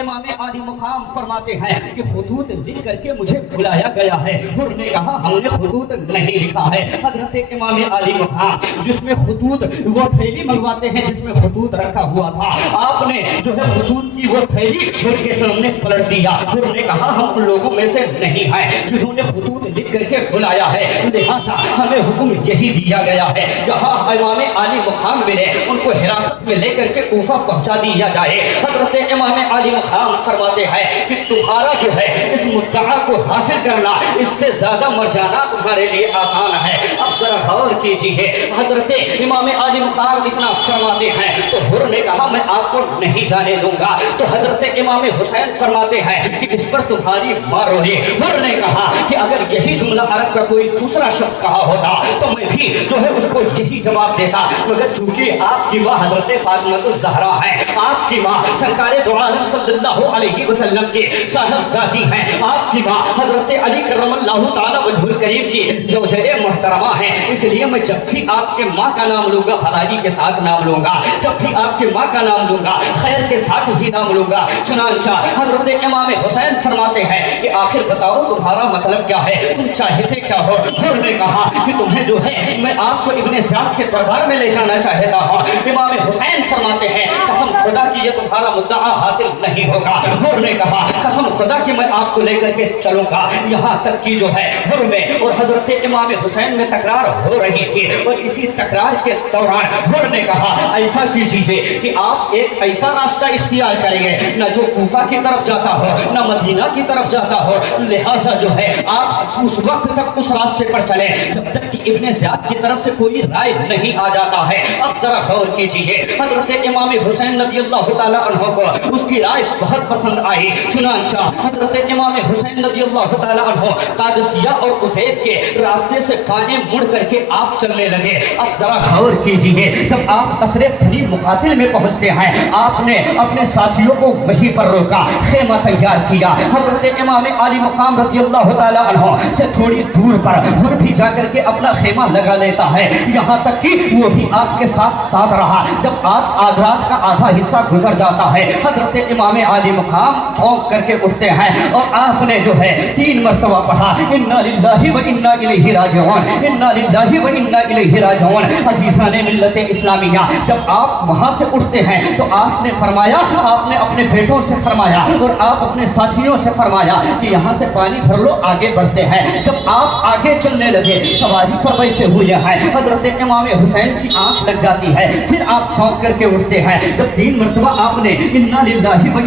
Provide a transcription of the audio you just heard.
امام عالی مقام فرماتے ہیں کہ خطوط لکھ کر کے مجھے بلایا گیا ہے. حضور نے کہا ہم نے خطوط نہیں لکھا ہے. حضرت امام عالی مقام جس میں خطوط وہ تھیلی منگواتے ہیں جس میں خطوط رکھا ہوا تھا, آپ نے جو ہے خطوط کی وہ تھیلی حضور کے سامنے پلٹ دیا. حضور نے کہا ہم ان لوگوں میں سے نہیں ہیں جنہوں نے خطوط لکھ کر کے بلایا ہے, لہٰذا ہمیں حکم یہی دیا گیا ہے جہاں امام عالی مقام ملے ان کو حراست میں لے کر کے کوفہ پہنچا دیا جائے. حضرت امام عالی مقام فرماتے ہیں کہ تمہارا جو ہے اس مدعا کو حاصل کرنا اس سے زیادہ مر جانا تمہارے لیے آسان ہے. اب ذرا غور کیجیے, حضرت امام عالی مقام اتنا فرماتے ہیں تو حضور نے کہا میں آپ کو نہیں جانے دوں گا. تو حضرت امام حسین فرماتے ہیں کہ اس پر تمہاری ماں روئے. حضور نے کہا کہ اگر یہی جملہ عرب کا کوئی دوسرا شخص کہا ہوتا تو میں بھی جو ہے اس کو یہی جواب دیتا, مگر چونکہ آپ کی ماں حضرت فاطمہ الزہرا ہے, آپ کی ماں سرکار دو عالم صلی اللہ علیہ وسلم کے صاحبزادی ہیں, آپ کی ماں حضرت علی کرم اللہ تعالی وجہ الکریم کی زوجہ محترمہ ہیں, اس لیے میں جب بھی آپ کے ماں کا نام لوں گا بھلائی کے ساتھ نام لوں گا, جب بھی آپ کے ماں کا نام لوں گا خیر کے ساتھ ہی نام لوں گا. چنانچہ حضرت امام حسین فرماتے ہیں کہ آخر بتاؤ تمہارا مطلب کیا ہے, تم چاہتے کیا ہو. حضور نے کہا کہ تمہیں جو ہے میں آپ کو ابن زیاد کے دربار میں لے جانا چاہتا ہوں. امام حسین فرماتے ہیں قسم خدا کی یہ تمہارا مدعا حاصل نہیں ہوگا. حضور نے کہا قسم خدا کی میں آپ کو لے کر کے چلوں گا. یہاں تک کی جو ہے حضور میں اور حضرت امام حسین میں تکرار ہو رہی تھی, اور اسی تکرار کے دوران حضور نے کہا ایسا کیجیے کہ آپ ایک ایسا راستہ اختیار کریں گے نہ جو کوفہ کی طرف جاتا ہو نہ مدینہ کی طرف جاتا ہو, لہٰذا جو ہے آپ اس وقت تک اس راستے پر چلیں جب تک کہ ابن زیاد کی طرف سے کوئی رائے نہیں آ جاتا ہے. اب ذرا غور کیجیے, حضرت امام حسین رضی اللہ تعالیٰ عنہ کو اس کی رائے بہت پسند آئی. چنانچہ حضرت امام حسین رضی اللہ تعالیٰ عنہ قادسیہ اور قصید کے راستے سے بائیں مڑ کر کے آپ چلنے لگے. اب ذرا غور کیجیے, جب آپ قصر بنی مقاتل میں پہنچتے ہیں آپ نے اپنے ساتھیوں کو وہیں پر روکا, خیمہ تیار کیا. حضرت امام عالی مقام رضی اللہ تعالیٰ عنہ سے تھوڑی دور پر حضور بھی جا کر کے اپنا خیمہ لگا لیتا ہے, یہاں تک کہ وہ بھی آپ کے ساتھ رہا. جب آپ رات کا آدھا حصہ گزر جاتا ہے حضرت امام عالی مقام چونک کر کے اٹھتے ہیں اور آپ نے جو ہے 3 مرتبہ پڑھا انا للہ و انا الیہ راجعون, انا للہ و انا الیہ راجعون. عزیزان ملت اسلامیہ, جب آپ وہاں سے اٹھتے ہیں تو آپ نے فرمایا, آپ نے اپنے بیٹوں سے فرمایا اور آپ اپنے ساتھیوں سے فرمایا کہ یہاں سے پانی بھر لو, آگے بڑھتے ہیں. جب آپ آگے چلنے لگے سواری پر بیٹھے ہوئے ہیں, حضرت امام حسین کی آنکھ لگ جاتی ہے, پھر آپ چونک کر کے اٹھتے ہیں. جب 3 مرتبہ آپ نے انا للہ و